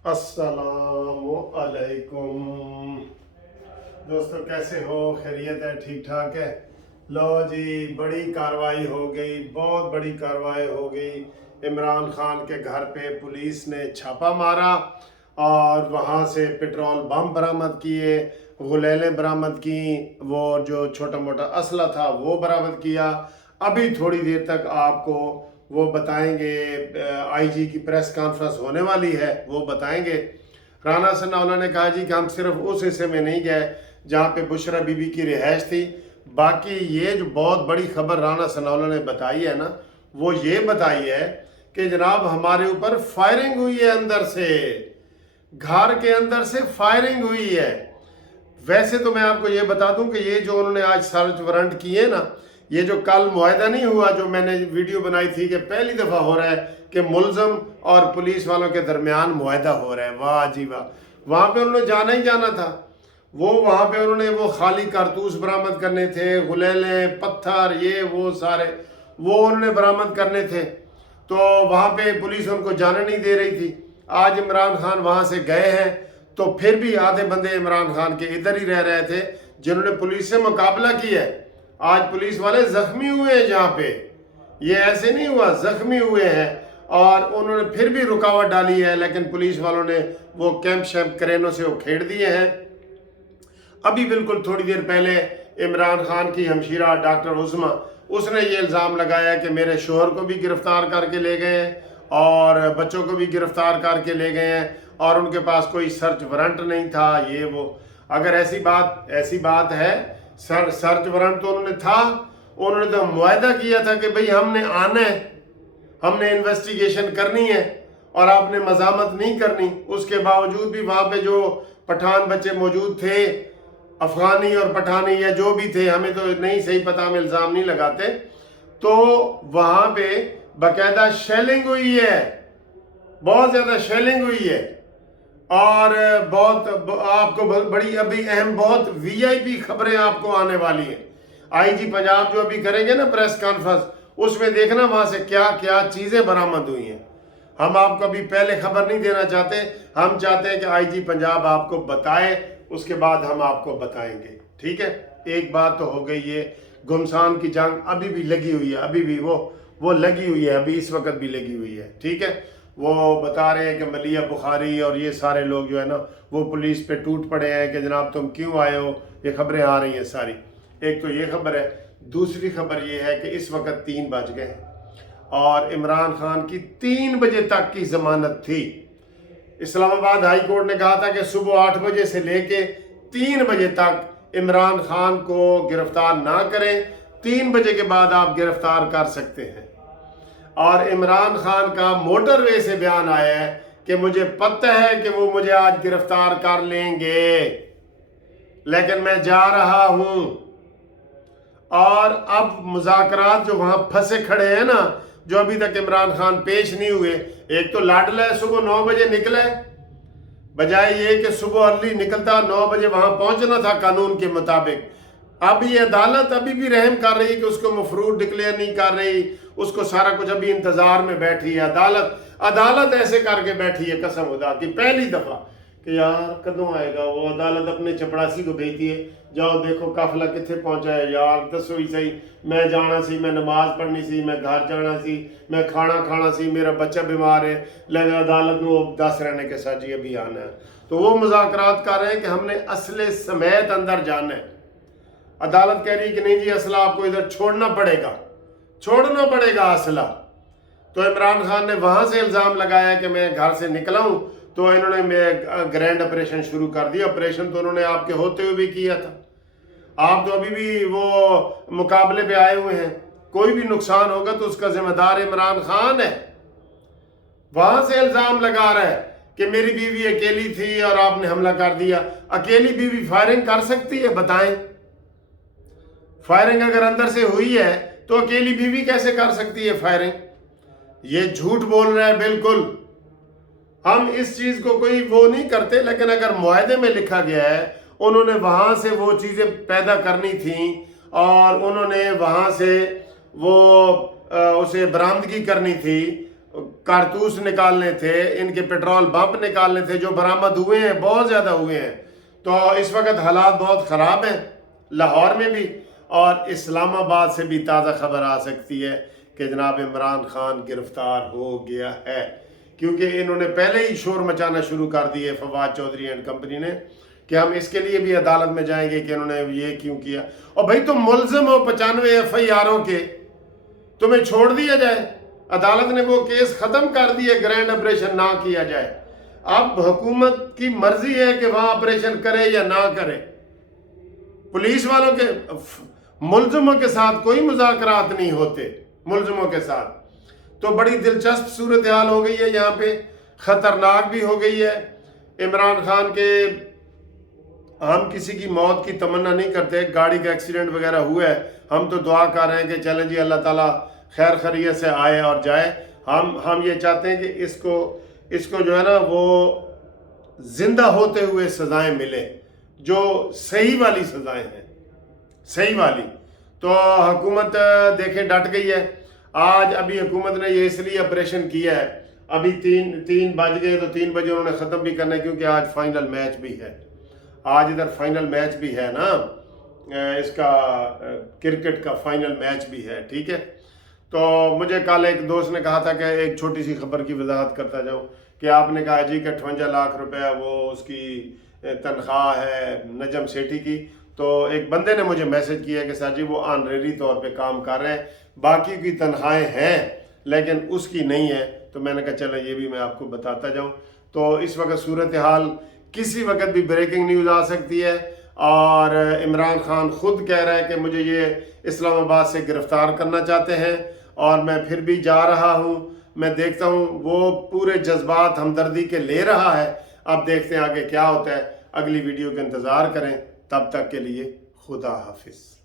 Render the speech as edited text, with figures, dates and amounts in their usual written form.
अस्सलाम वालेकुम दोस्तों, कैसे हो? खैरियत है? ठीक ठाक है? लो जी, बड़ी कार्रवाई हो गई, बहुत बड़ी कार्रवाई हो गई। इमरान खान के घर पे पुलिस ने छापा मारा और वहाँ से पेट्रोल बम बरामद किए, गुलेलें बरामद की, वो जो छोटा मोटा असला था वो बरामद किया। अभी थोड़ी देर तक आपको वो बताएंगे, आईजी की प्रेस कॉन्फ्रेंस होने वाली है, वो बताएंगे। राना सनाउल्लाह ने कहा जी कि हम सिर्फ उस हिस्से में नहीं गए जहाँ पे बुशरा बीबी की रिहाइश थी। बाकी ये जो बहुत बड़ी खबर राना सनाउल्लाह ने बताई है ना, वो ये बताई है कि जनाब हमारे ऊपर फायरिंग हुई है, अंदर से, घर के अंदर से फायरिंग हुई है। वैसे तो मैं आपको ये बता दूं कि ये जो उन्होंने आज सर्च वारंट किए ना, ये जो कल मुआहदा नहीं हुआ, जो मैंने वीडियो बनाई थी कि पहली दफ़ा हो रहा है कि मुलजम और पुलिस वालों के दरमियान मुआहदा हो रहा है। वाह जी वाह! वहाँ पे उन्होंने जाना ही जाना था। वो वहाँ पे उन्होंने वो खाली कारतूस बरामद करने थे, गुलेले, पत्थर, ये वो सारे वो उन्होंने बरामद करने थे। तो वहाँ पे पुलिस उनको जाने नहीं दे रही थी। आज इमरान खान वहाँ से गए हैं, तो फिर भी आधे बंदे इमरान खान के इधर ही रह रहे थे जिन्होंने पुलिस से मुकाबला किया है। आज पुलिस वाले जख्मी हुए हैं जहाँ पे, ये ऐसे नहीं हुआ, जख्मी हुए हैं और उन्होंने फिर भी रुकावट डाली है, लेकिन पुलिस वालों ने वो कैंप शैम्प क्रेनों से वो खेड़ दिए हैं। अभी बिल्कुल थोड़ी देर पहले इमरान खान की हमशीरा डॉक्टर उस्मा, उसने ये इल्ज़ाम लगाया कि मेरे शोहर को भी गिरफ्तार करके ले गए हैं और बच्चों को भी गिरफ्तार करके ले गए हैं और उनके पास कोई सर्च वारंट नहीं था, ये वो। अगर ऐसी बात है, सर्च वारंट तो उन्होंने था, उन्होंने तो मुआहदा किया था कि भाई हमने आना है, हमने इन्वेस्टिगेशन करनी है और आपने मजामत नहीं करनी। उसके बावजूद भी वहाँ पे जो पठान बच्चे मौजूद थे, अफगानी और पठानी या जो भी थे, हमें तो नहीं सही पता, हम इल्ज़ाम नहीं लगाते, तो वहाँ पे बाकायदा शेलिंग हुई है, बहुत ज़्यादा शेलिंग हुई है। और बहुत आपको बड़ी अभी अहम बहुत वीआईपी खबरें आपको आने वाली हैं। आईजी पंजाब जो अभी करेंगे ना प्रेस कॉन्फ्रेंस, उसमें देखना वहाँ से क्या क्या चीज़ें बरामद हुई हैं। हम आपको अभी पहले खबर नहीं देना चाहते, हम चाहते हैं कि आईजी पंजाब आपको बताए, उसके बाद हम आपको बताएंगे। ठीक है, एक बात तो हो गई, ये घुमसान की जंग अभी भी लगी हुई है, अभी भी वो लगी हुई है, अभी इस वक्त भी लगी हुई है। ठीक है, वो बता रहे हैं कि मलिया बुखारी और ये सारे लोग जो है ना, वो पुलिस पे टूट पड़े हैं कि जनाब तुम क्यों आए हो, ये खबरें आ रही हैं सारी। एक तो ये खबर है, दूसरी खबर ये है कि इस वक्त 3 बज गए और इमरान खान की 3 बजे तक की जमानत थी। इस्लामाबाद हाई कोर्ट ने कहा था कि सुबह 8 बजे से लेके 3 बजे तक इमरान खान को गिरफ्तार ना करें, 3 बजे के बाद आप गिरफ्तार कर सकते हैं। और इमरान खान का मोटरवे से बयान आया है कि मुझे पता है कि वो मुझे आज गिरफ्तार कर लेंगे, लेकिन मैं जा रहा हूं। और अब मुज़ाकरात जो वहां फंसे खड़े हैं ना, जो अभी तक इमरान खान पेश नहीं हुए, एक तो लाडला है, सुबह 9 बजे निकले, बजाय ये कि सुबह अर्ली निकलता, 9 बजे वहां पहुंचना था कानून के मुताबिक। अब ये अदालत अभी भी रहम कर रही है कि उसको मफरूर डिक्लेयर नहीं कर रही, उसको सारा कुछ अभी इंतजार में बैठी है। अदालत ऐसे करके बैठी है कसम खुदा की, पहली दफा कि यार कदों आएगा वो। अदालत अपने चपड़ासी को भेजती है, जाओ देखो काफिला कितने पहुंचा है, यार दसो ही सही, मैं जाना सी, मैं नमाज पढ़नी सी, मैं घर जाना सी, मैं खाना खाना सी, मेरा बच्चा बीमार है, लेकिन अदालत में वो 10 रहने के साथ जी अभी आना है। तो वो मुज़ाकरात कर रहे हैं कि हमने असले समेत अंदर जाना है। अदालत कह रही है कि नहीं जी, असला आपको इधर छोड़ना पड़ेगा असला। तो इमरान खान ने वहां से इल्ज़ाम लगाया कि मैं घर से निकला हूं, तो इन्होंने मैं ग्रैंड ऑपरेशन शुरू कर दिया। ऑपरेशन तो उन्होंने आपके होते हुए भी किया था, आप तो अभी भी वो मुकाबले पे आए हुए हैं। कोई भी नुकसान होगा तो उसका जिम्मेदार इमरान खान है। वहां से इल्ज़ाम लगा रहा है कि मेरी बीवी अकेली थी और आपने हमला कर दिया। अकेली बीवी फायरिंग कर सकती है? बताएं, फायरिंग अगर अंदर से हुई है तो अकेली बीवी कैसे कर सकती है फायरिंग? ये झूठ बोल रहा है बिल्कुल। हम इस चीज को कोई वो नहीं करते, लेकिन अगर मुआहदे में लिखा गया है, उन्होंने वहां से वो चीजें पैदा करनी थी और उन्होंने वहां से वो उसे बरामदगी करनी थी। कारतूस निकालने थे, इनके पेट्रोल बम निकालने थे, जो बरामद हुए हैं बहुत ज़्यादा हुए हैं। तो इस वक्त हालात बहुत ख़राब हैं लाहौर में भी, और इस्लामाबाद से भी ताज़ा खबर आ सकती है कि जनाब इमरान खान गिरफ्तार हो गया है, क्योंकि इन्होंने पहले ही शोर मचाना शुरू कर दिए फवाद चौधरी एंड कंपनी ने कि हम इसके लिए भी अदालत में जाएंगे कि इन्होंने ये क्यों किया। और भाई तुम मुलजिम हो 95 FIRों के, तुम्हें छोड़ दिया जाए, अदालत ने वो केस ख़त्म कर दिए, ग्रैंड ऑपरेशन ना किया जाए। अब हुकूमत की मर्जी है कि वहाँ ऑपरेशन करे या ना करे। पुलिस वालों के मुलजिमों के साथ कोई मुज़ाकरात नहीं होते, मुलजिमों के साथ। तो बड़ी दिलचस्प सूरत हाल हो गई है यहाँ पे, ख़तरनाक भी हो गई है। इमरान खान के, हम किसी की मौत की तमन्ना नहीं करते, गाड़ी का एक्सीडेंट वगैरह हुआ है, हम तो दुआ कर रहे हैं कि चलें जी अल्लाह ताला खैर खैरियत से आए और जाए। हम ये चाहते हैं कि इसको जो है ना वो जिंदा होते हुए सज़ाएं मिले, जो सही वाली सज़ाएं हैं, सही वाली। तो हुकूमत देखें डट गई है। आज अभी हुकूमत ने ये इसलिए ऑपरेशन किया है, अभी तीन बज गए तो 3 बजे उन्होंने ख़त्म भी करना है, क्योंकि आज फाइनल मैच भी है। आज इधर फाइनल मैच भी है ना, इसका क्रिकेट का फाइनल मैच भी है, ठीक है। तो मुझे कल एक दोस्त ने कहा था कि एक छोटी सी खबर की वजाहत करता जाऊँ कि आपने कहा जी कि 58 लाख रुपया वो उसकी तनख्वाह है नजम सेठी की। तो एक बंदे ने मुझे मैसेज किया कि सर जी वो ऑनरेरी तौर पे काम कर रहे हैं, बाकी की तनख्वाहें हैं लेकिन उसकी नहीं है। तो मैंने कहा चलो ये भी मैं आपको बताता जाऊँ। तो इस वक्त सूरत हाल, किसी वक्त भी ब्रेकिंग न्यूज़ आ सकती है, और इमरान खान खुद कह रहा है कि मुझे ये इस्लामाबाद से गिरफ्तार करना चाहते हैं, और मैं फिर भी जा रहा हूँ। मैं देखता हूँ वो पूरे जज्बात हमदर्दी के ले रहा है। अब देखते हैं आगे क्या होता है। अगली वीडियो का इंतज़ार करें, तब तक के लिए खुदा हाफिज़।